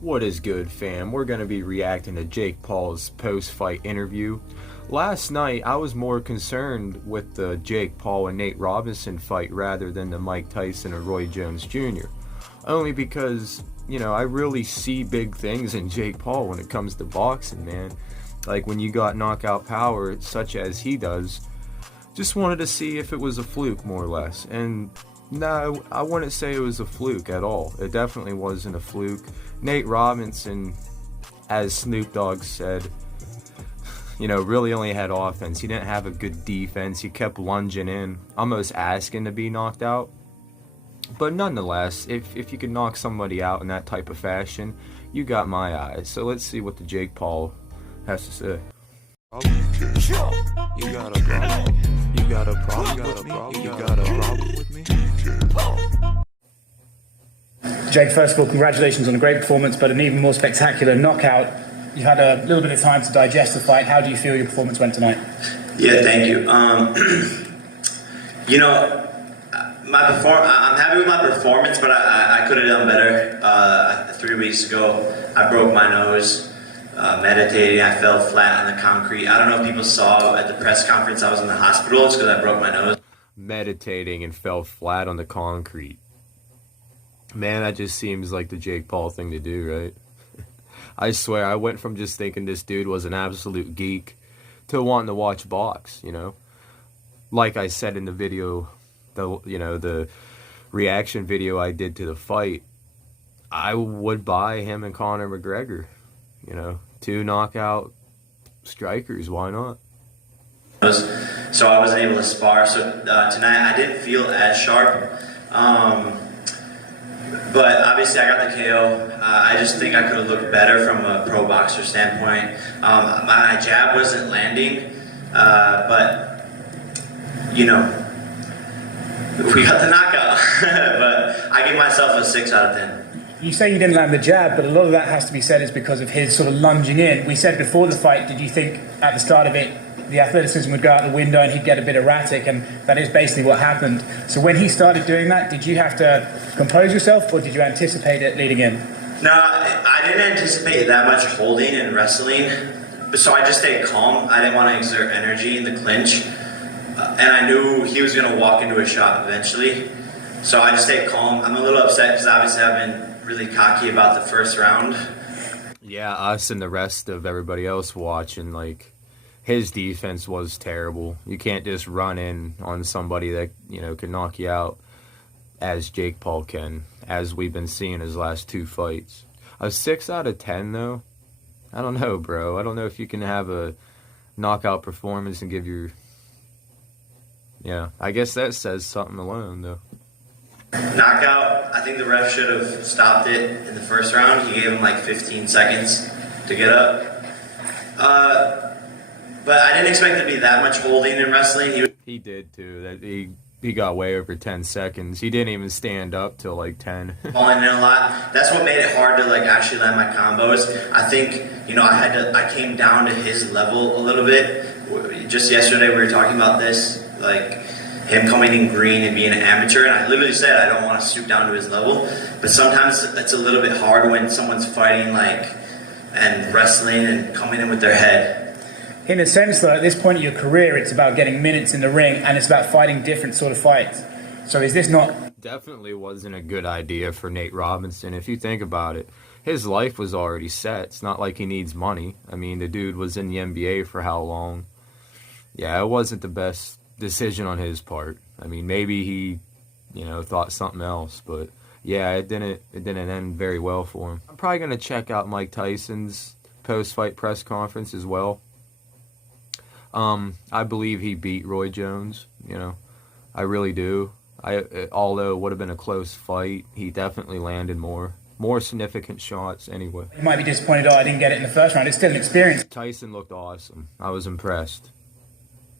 What is good, fam? We're going to be reacting to Jake Paul's post-fight interview. Last night, I was more concerned with the Jake Paul and Nate Robinson fight rather than the Mike Tyson or Roy Jones Jr. Only because, I really see big things in Jake Paul when it comes to boxing, man. Like when you got knockout power such as he does. Just wanted to see if it was a fluke, more or less. And no, I wouldn't say it was a fluke at all. It definitely wasn't a fluke. Nate Robinson, as Snoop Dogg said, really only had offense. He didn't have a good defense. He kept lunging in, almost asking to be knocked out. But nonetheless, if you can knock somebody out in that type of fashion, you got my eyes. So let's see what the Jake Paul has to say. You got a problem? You got a problem? You got a problem with me? Jake, first of all, congratulations on a great performance, but an even more spectacular knockout. You had a little bit of time to digest the fight. How do you feel your performance went tonight? Yeah, thank you. I'm happy with my performance, but I could have done better. 3 weeks ago, I broke my nose meditating. I fell flat on the concrete. I don't know if people saw at the press conference I was in the hospital. It's because I broke my nose. Meditating and fell flat on the concrete. Man, that just seems like the Jake Paul thing to do, right? I swear, I went from just thinking this dude was an absolute geek to wanting to watch box, Like I said in the video, the reaction video I did to the fight, I would buy him and Conor McGregor, two knockout strikers, why not? So I wasn't able to spar. So tonight I didn't feel as sharp. But obviously I got the KO. I just think I could have looked better from a pro boxer standpoint. My jab wasn't landing, but we got the knockout. But I give myself a 6 out of 10. You say you didn't land the jab, but a lot of that has to be said is because of his sort of lunging in. We said before the fight, did you think at the start of it, the athleticism would go out the window and he'd get a bit erratic, and that is basically what happened. So when he started doing that, did you have to compose yourself, or did you anticipate it leading in? No, I didn't anticipate that much holding and wrestling, so I just stayed calm. I didn't want to exert energy in the clinch, and I knew he was going to walk into a shot eventually, so I just stayed calm. I'm a little upset because obviously I've been really cocky about the first round. Yeah, us and the rest of everybody else watching, his defense was terrible. You can't just run in on somebody that, can knock you out as Jake Paul can, as we've been seeing his last 2 fights. A 6 out of 10, though? I don't know, bro. I don't know if you can have a knockout performance and give your... Yeah, I guess that says something alone, though. Knockout, I think the ref should have stopped it in the first round. He gave him 15 seconds to get up. But I didn't expect there to be that much holding in wrestling. He did too. That he got way over 10 seconds. He didn't even stand up till 10. Falling in a lot. That's what made it hard to actually land my combos. I think I came down to his level a little bit. Just yesterday we were talking about this, him coming in green and being an amateur, and I literally said I don't want to stoop down to his level. But sometimes it's a little bit hard when someone's fighting and wrestling and coming in with their head. In a sense, though, at this point of your career, it's about getting minutes in the ring, and it's about fighting different sort of fights. So is this not... Definitely wasn't a good idea for Nate Robinson. If you think about it, his life was already set. It's not like he needs money. I mean, the dude was in the NBA for how long? Yeah, it wasn't the best decision on his part. I mean, maybe he, thought something else, but yeah, it didn't end very well for him. I'm probably going to check out Mike Tyson's post-fight press conference as well. I believe he beat Roy Jones, I really do. Although it would have been a close fight, he definitely landed more significant shots anyway. You might be disappointed, I didn't get it in the first round. It's still an experience. Tyson looked awesome. I was impressed.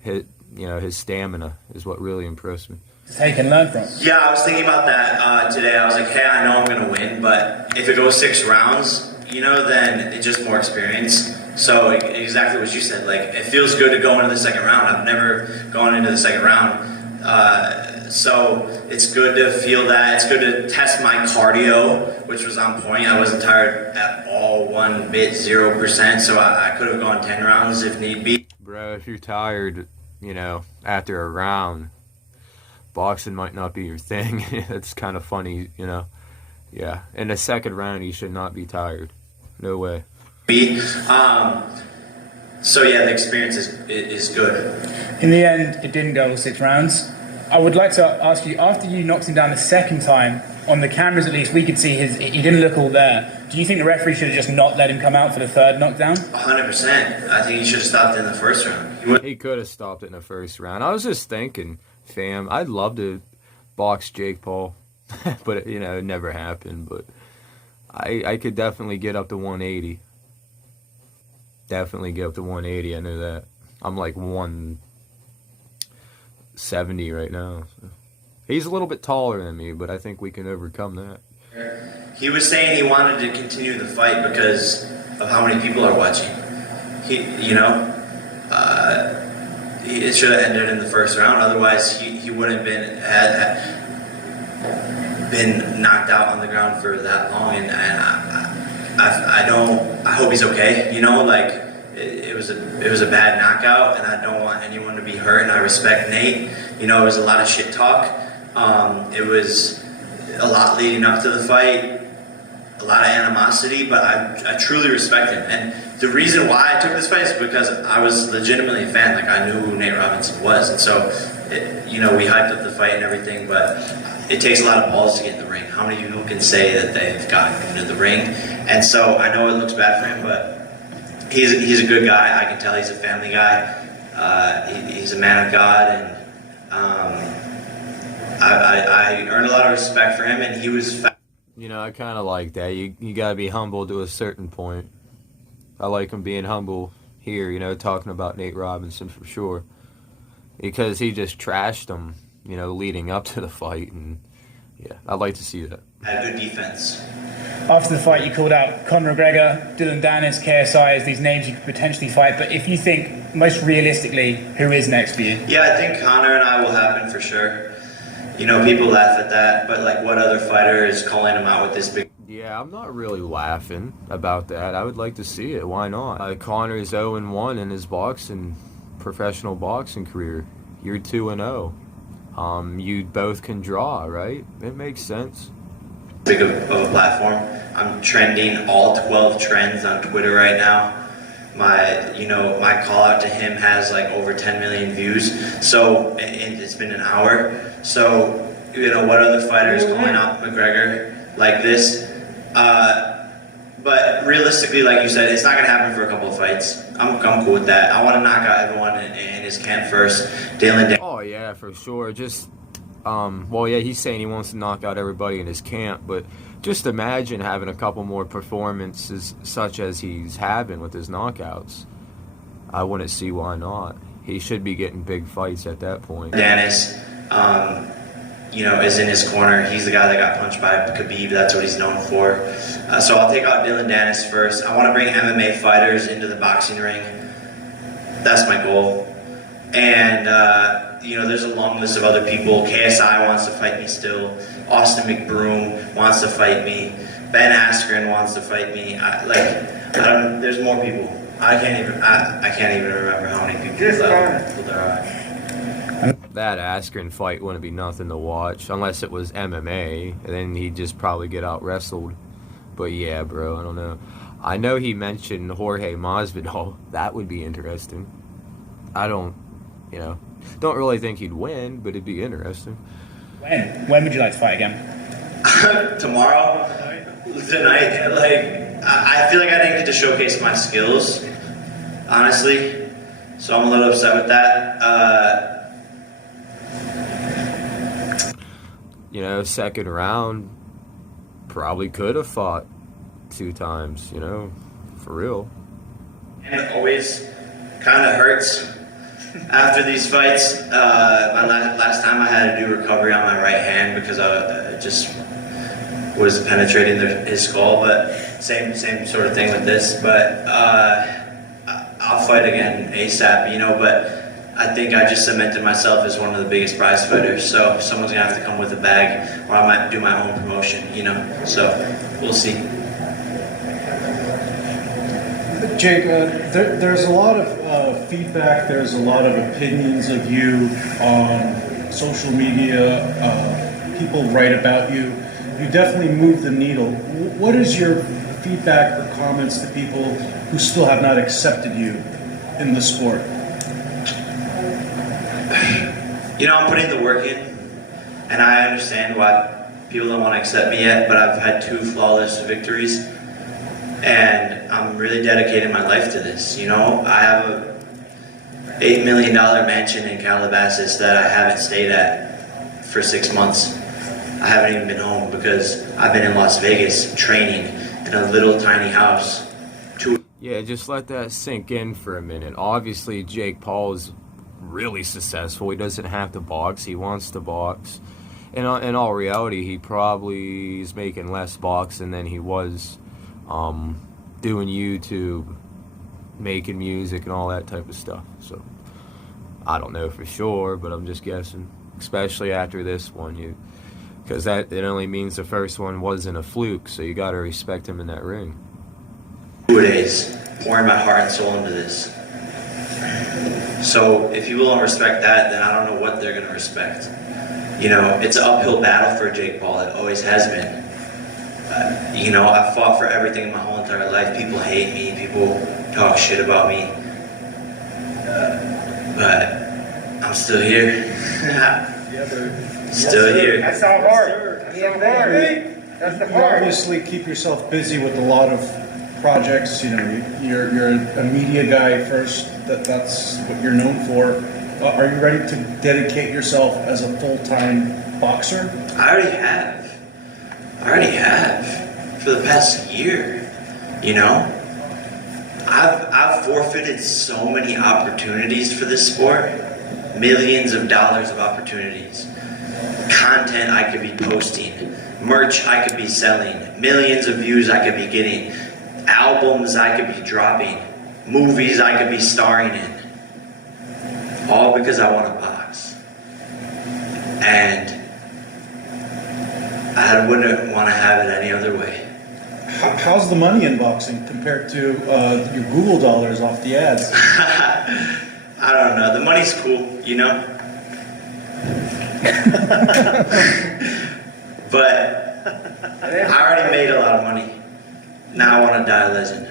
His stamina is what really impressed me. Take and learn from. Yeah, I was thinking about that today. I was like, hey, I know I'm going to win, but if it goes 6 rounds, then it's just more experience. So exactly what you said, it feels good to go into the second round. I've never gone into the second round. So it's good to feel that. It's good to test my cardio, which was on point. I wasn't tired at all, one bit, 0%. So I could have gone 10 rounds if need be. Bro, if you're tired, after a round, boxing might not be your thing. It's kind of funny, Yeah, in the second round, you should not be tired. No way. So yeah, the experience is good. In the end, it didn't go all 6 rounds. I would like to ask you, after you knocked him down the second time, on the cameras at least, we could see he didn't look all there. Do you think the referee should have just not let him come out for the third knockdown? 100%. I think he should have stopped in the first round. He could have stopped it in the first round. I was just thinking, fam, I'd love to box Jake Paul, but it never happened. But I could definitely get up to 180. Definitely get up to 180. I know that. I'm like 170 right now. So. He's a little bit taller than me, but I think we can overcome that. He was saying he wanted to continue the fight because of how many people are watching. It should have ended in the first round. Otherwise, he wouldn't have been knocked out on the ground for that long. And I hope he's okay. It was a bad knockout, and I don't want anyone to be hurt. And I respect Nate. It was a lot of shit talk. It was a lot leading up to the fight, a lot of animosity, but I truly respect him. And the reason why I took this fight is because I was legitimately a fan. I knew who Nate Robinson was, and so we hyped up the fight and everything. But it takes a lot of balls to get in the ring. How many people can say that they've gotten into the ring? And so I know it looks bad for him, but he's a good guy. I can tell he's a family guy. He's a man of God, and I earned a lot of respect for him, and he was. I kind of like that. You gotta be humble to a certain point. I like him being humble here. Talking about Nate Robinson for sure, because he just trashed him. Leading up to the fight, and yeah, I'd like to see that. Had good defense. After the fight, you called out Conor McGregor, Dylan Dennis, KSI as these names you could potentially fight. But if you think, most realistically, who is next for you? Yeah, I think Conor and I will happen for sure. People laugh at that, but what other fighter is calling him out with this big? Yeah, I'm not really laughing about that. I would like to see it. Why not? Conor is 0-1 in his professional boxing career. You're 2-0. You both can draw, right? It makes sense. Big of a platform. I'm trending all 12 trends on Twitter right now. My call out to him has over 10 million views. So, and it's been an hour. So, what other fighter is calling out McGregor like this? But realistically, like you said, it's not going to happen for a couple of fights. I'm cool with that. I want to knock out everyone in his camp first. Oh, yeah, for sure. Just, he's saying he wants to knock out everybody in his camp, but just imagine having a couple more performances such as he's having with his knockouts. I wouldn't see why not. He should be getting big fights at that point. Dennis, is in his corner. He's the guy that got punched by Khabib. That's what he's known for. So I'll take out Dylan Dennis first. I want to bring MMA fighters into the boxing ring. That's my goal. And, there's a long list of other people. KSI wants to fight me still. Austin McBroom wants to fight me. Ben Askren wants to fight me. There's more people. I can't even remember how many people there are. That Askren fight wouldn't be nothing to watch unless it was MMA, and then he'd just probably get out wrestled. But yeah, bro, I don't know. I know he mentioned Jorge Masvidal. That would be interesting. I don't really think he'd win, but it'd be interesting. When would you like to fight again? Tomorrow, tonight. I feel like I didn't get to showcase my skills, honestly. So I'm a little upset with that. Second round, probably could have fought 2 times, for real. And it always kind of hurts after these fights. Last time I had to do recovery on my right hand because I just was penetrating his skull, but same sort of thing with this. But I'll fight again ASAP, but I think I just cemented myself as one of the biggest prize fighters. So someone's gonna have to come with a bag, or I might do my own promotion, you know. So we'll see. Jake, there's a lot of feedback, there's a lot of opinions of you on social media, people write about you. You definitely move the needle. What is your feedback or comments to people who still have not accepted you in the sport? You know, I'm putting the work in, and I understand why people don't want to accept me yet, but I've had 2 flawless victories, and I'm really dedicating my life to this. You know, I have a $8 million mansion in Calabasas that I haven't stayed at for 6 months. I haven't even been home because I've been in Las Vegas training in a little tiny house. Yeah, just let that sink in for a minute. Obviously, Jake Paul is really successful. He doesn't have to box. He wants to box. In all reality, he probably is making less boxing than he was doing YouTube, making music, and all that type of stuff. So I don't know for sure, but I'm just guessing. Especially after this one, because it only means the first one wasn't a fluke. So you got to respect him in that ring. 2 days, pouring my heart and soul into this. So if people don't respect that, then I don't know what they're going to respect. You know, it's an uphill battle for Jake Paul. It always has been. You know, I've fought for everything my whole entire life. People hate me. People talk shit about me. But I'm still here. Still here. That's our heart. That's our heart. That's the You heart. obviously keep yourself busy with a lot of projects. You know, you're a media guy first. That's what you're known for. Are you ready to dedicate yourself as a full-time boxer? I already have. For the past year. You know? I've forfeited so many opportunities for this sport. Millions of dollars of opportunities. Content I could be posting. Merch I could be selling. Millions of views I could be getting. Albums I could be dropping. Movies I could be starring in. All because I want to box. And I wouldn't want to have it any other way. How's the money in boxing compared to your Google dollars off the ads? I don't know. The money's cool, you know? But I already made a lot of money. Now I want to die a legend.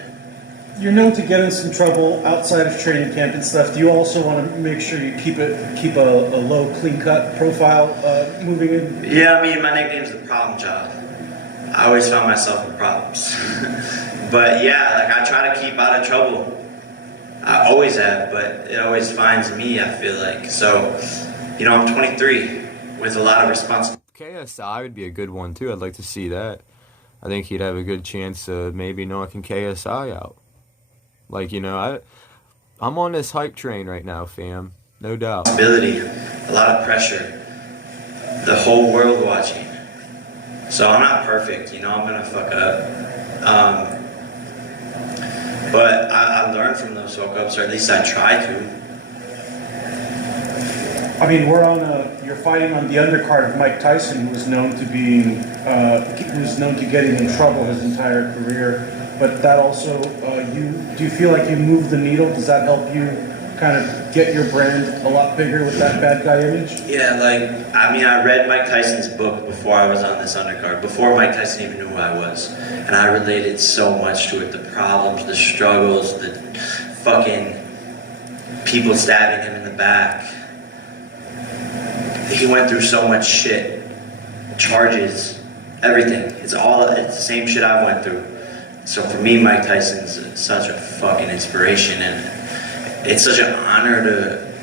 You're known to get in some trouble outside of training camp and stuff. Do you also want to make sure you keep a low, clean-cut profile moving in? Yeah, I mean, my nickname's the problem child. I always found myself with problems. But yeah, like I try to keep out of trouble. I always have, but it always finds me, I feel like. So, you know, I'm 23 with a lot of responsibility. KSI would be a good one too. I'd like to see that. I think he'd have a good chance of maybe knocking KSI out. Like, you know, I'm on this hype train right now, fam. No doubt. A lot of pressure. The whole world watching. So I'm not perfect, you know, I'm gonna fuck up. But I learned from those fuck ups, or at least I try to. I mean, you're fighting on the undercard of Mike Tyson, who was known to getting in trouble his entire career. But that also, do you feel like you move the needle? Does that help you kind of get your brand a lot bigger with that bad guy image? Yeah, like, I mean, I read Mike Tyson's book before I was on this undercard, before Mike Tyson even knew who I was. And I related so much to it, the problems, the struggles, the fucking people stabbing him in the back. He went through so much shit, charges, everything. It's the same shit I went through. So for me, Mike Tyson's such a fucking inspiration, and it's such an honor to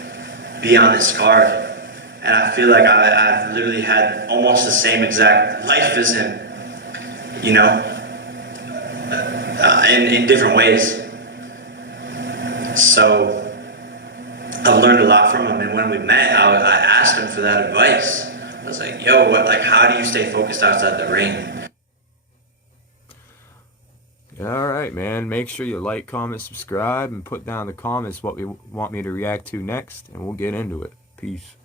be on this card. And I feel like I've literally had almost the same exact life as him, you know, in different ways. So I've learned a lot from him, and when we met, I asked him for that advice. I was like, yo, how do you stay focused outside the ring? All right, man. Make sure you like, comment, subscribe, and put down in the comments what you want me to react to next, and we'll get into it. Peace.